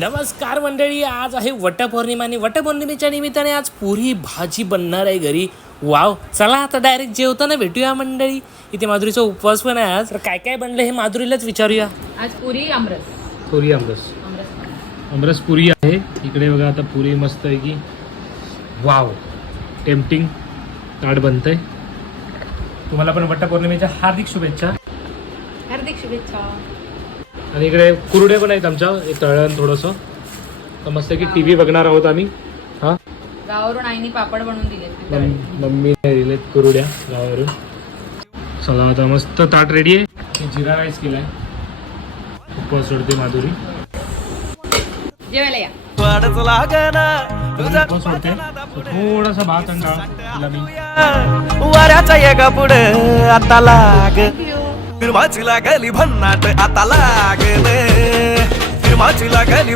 नमस्कार मंडळी, आज आहे वटपौर्णिमा आणि वटपौर्णिमेच्या निमित्ताने आज पुरी भाजी बनणार आहे घरी. वाव, चला आता डायरेक्ट जेवताना भेटूया मंडळी. इथे माधुरीचा उपवास पण आहे आज. तर काय काय बनलं हे माधुरीलाच विचारूया. आज पुरी आमरस. पुरी आमरस, आमरस पुरी आहे इकडे बघा. आता पुरी मस्त आहे की वाव, टेम्पटिंग ताट बनतंय. तुम्हाला पण वटपौर्णिमेच्या हार्दिक शुभेच्छा. हार्दिक शुभेच्छा. आणि इकडे कुरडे पण आहेत आमच्या, तळण थोडंसं. तर मस्त की टीव्ही बघणार आहोत आम्ही. हा, गावावरून आईने पापड बनवून दिले. मम्मीने दिलेत कुरड्या गावावरून. चला आता मस्त ताट रेडी आहे. जिरा राईस केलाय, उपवास सोडते माधुरी. जेवायला या. उपवास सोडते, थोडासा भात आणि डाळ मी. वाऱ्याचा येगा पुढे आता लाग फिरमाची लागली भन्नाट आता लागले फिरमाची लागली